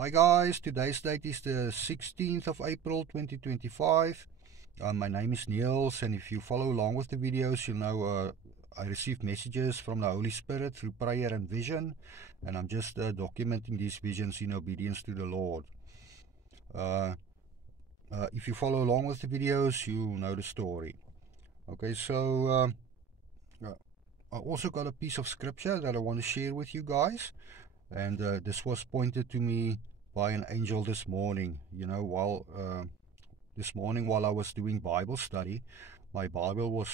Hi guys, today's date is the 16th of April 2025. My name is Niels, and if you follow along with the videos, you'll know I receive messages from the Holy Spirit through prayer and vision, and I'm just documenting these visions in obedience to the Lord. If you follow along with the videos, you'll know the story. Okay, so I also got a piece of scripture that I want to share with you guys. And this was pointed to me by an angel this morning. You know, while this morning while I was doing Bible study, my Bible was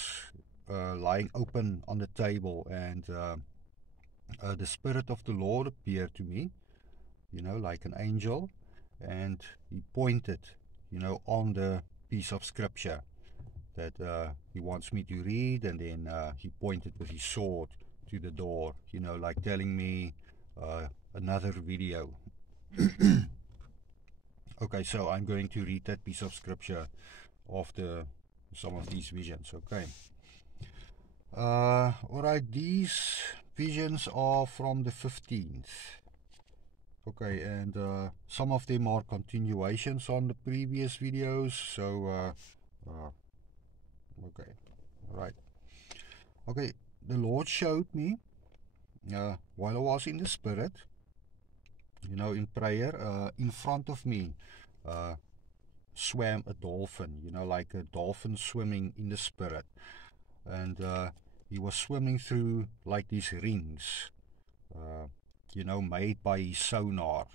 lying open on the table, and the Spirit of the Lord appeared to me, you know, like an angel, and he pointed, you know, on the piece of scripture that he wants me to read, and then he pointed with his sword to the door, you know, like telling me another video. Okay, so I'm going to read that piece of scripture after some of these visions. Okay. Alright, these visions are from the 15th. Okay, and some of them are continuations on the previous videos. So, okay, alright. Okay, the Lord showed me while I was in the Spirit, you know, in prayer, in front of me swam a dolphin, you know, like a dolphin swimming in the Spirit. And he was swimming through like these rings, you know, made by his sonar,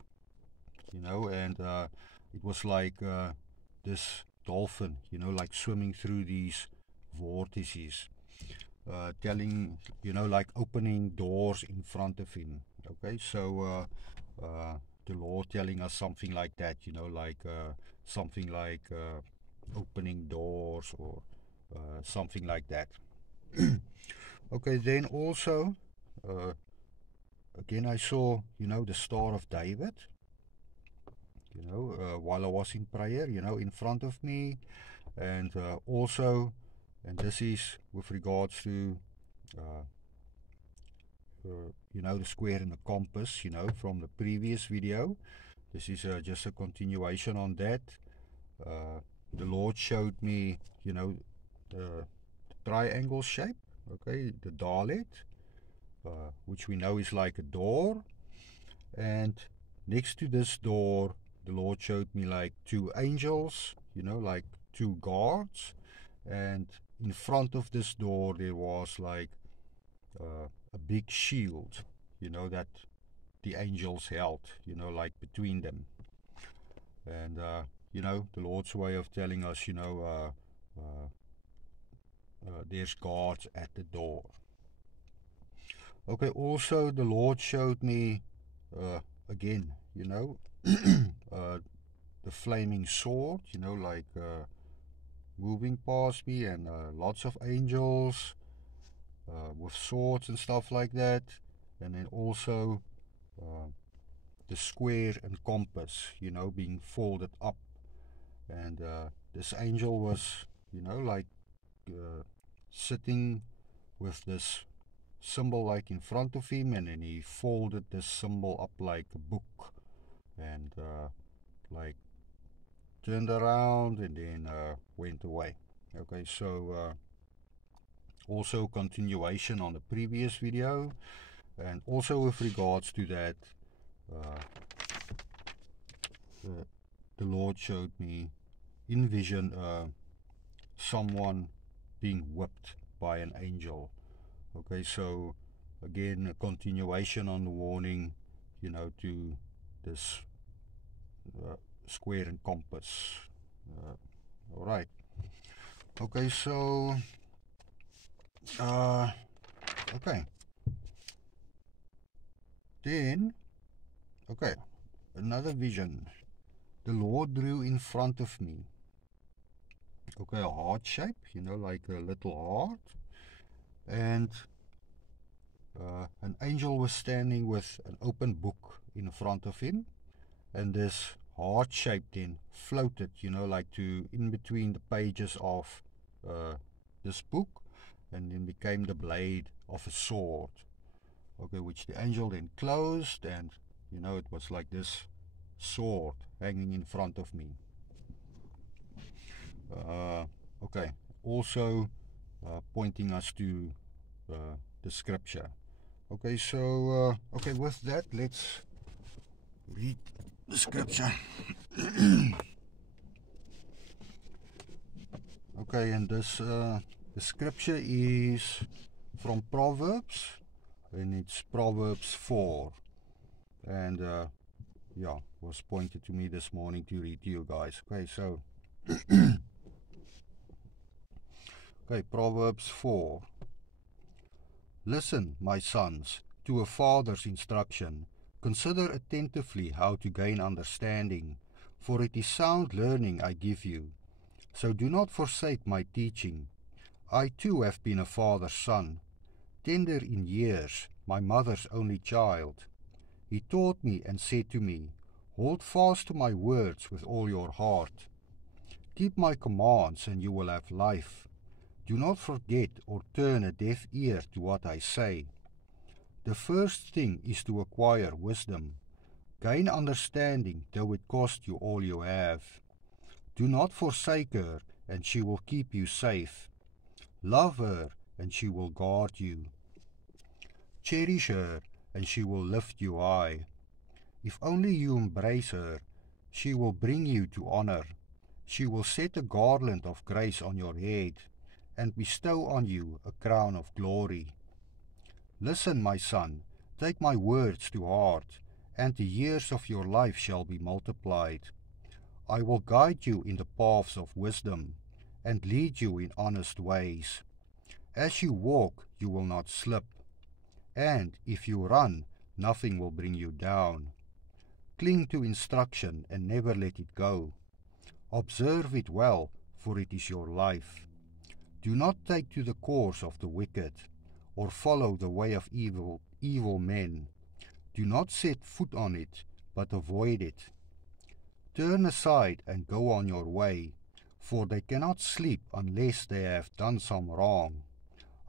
you know, and it was like this dolphin, you know, like swimming through these vortices, telling, you know, like opening doors in front of him. Okay, so the Lord telling us something like that, you know, like something like opening doors, or something like that. Okay, then also again I saw, you know, the Star of David, you know, while I was in prayer, you know, in front of me. And also, and this is with regards to you know, the square and the compass, you know, from the previous video. This is just a continuation on that. The Lord showed me, you know, the triangle shape, okay, the Dalet, which we know is like a door. And next to this door, the Lord showed me like two angels, you know, like two guards. And in front of this door, there was like a big shield, you know, that the angels held, you know, like between them. And, you know, the Lord's way of telling us, you know, there's guards at the door. Okay, also the Lord showed me, again, you know, the flaming sword, you know, like moving past me, and lots of angels with swords and stuff like that. And then also the square and compass, you know, being folded up. And this angel was, you know, like sitting with this symbol like in front of him, and then he folded this symbol up like a book, and like turned around and then went away. Okay, so also continuation on the previous video, and also with regards to that, the Lord showed me in vision someone being whipped by an angel. Okay, so again, a continuation on the warning, you know, to this square and compass. All right. Okay, so okay. Then, okay, another vision. The Lord drew in front of me, okay, a heart shape, you know, like a little heart. And an angel was standing with an open book in front of him. And this heart shape then floated, you know, like to in between the pages of this book, and then became the blade of a sword. Okay, which the angel then closed, and you know, it was like this sword hanging in front of me. Okay, also pointing us to the scripture. Okay, so okay, with that, let's read the scripture. Okay, and this the scripture is from Proverbs, and it's Proverbs 4, and yeah, was pointed to me this morning to read to you guys. Okay, so okay, Proverbs 4. Listen, my sons, to a father's instruction. Consider attentively how to gain understanding, for it is sound learning I give you. So do not forsake my teaching. I too have been a father's son, tender in years, my mother's only child. He taught me and said to me, hold fast to my words with all your heart. Keep my commands and you will have life. Do not forget or turn a deaf ear to what I say. The first thing is to acquire wisdom. Gain understanding, though it cost you all you have. Do not forsake her, and she will keep you safe. Love her, and she will guard you. Cherish her, and she will lift you high. If only you embrace her, she will bring you to honor. She will set a garland of grace on your head, and bestow on you a crown of glory. Listen, my son, take my words to heart, and the years of your life shall be multiplied. I will guide you in the paths of wisdom, and lead you in honest ways. As you walk, you will not slip, and if you run, nothing will bring you down. Cling to instruction and never let it go. Observe it well, for it is your life. Do not take to the course of the wicked, or follow the way of evil men. Do not set foot on it, but avoid it. Turn aside and go on your way, for they cannot sleep unless they have done some wrong.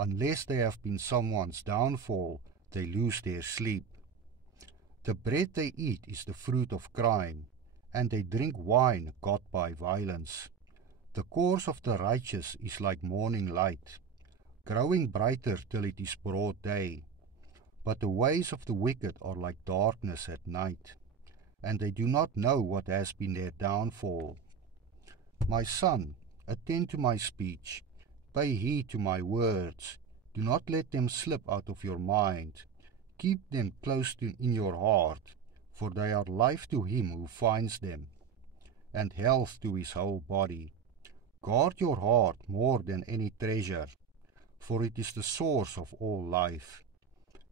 Unless they have been someone's downfall, they lose their sleep. The bread they eat is the fruit of crime, and they drink wine got by violence. The course of the righteous is like morning light, growing brighter till it is broad day. But the ways of the wicked are like darkness at night, and they do not know what has been their downfall. My son, attend to my speech, pay heed to my words. Do not let them slip out of your mind. Keep them close in your heart, for they are life to him who finds them, and health to his whole body. Guard your heart more than any treasure, for it is the source of all life.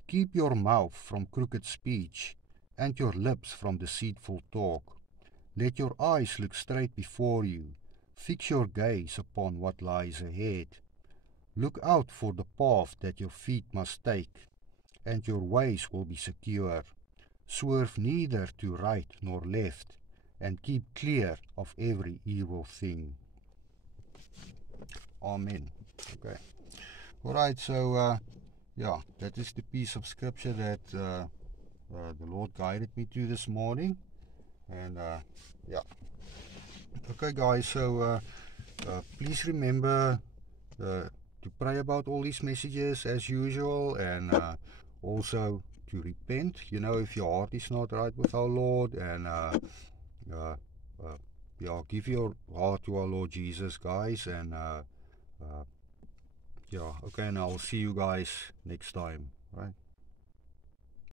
Keep your mouth from crooked speech, and your lips from deceitful talk. Let your eyes look straight before you. Fix your gaze upon what lies ahead. Look out for the path that your feet must take, and your ways will be secure. Swerve neither to right nor left, and keep clear of every evil thing. Amen. Okay. Alright, so yeah, that is the piece of scripture that the Lord guided me to this morning. And yeah. Okay guys, so please remember to pray about all these messages as usual, and also to repent, you know, if your heart is not right with our Lord, and yeah, give your heart to our Lord Jesus, guys, and yeah, okay, and I'll see you guys next time, right?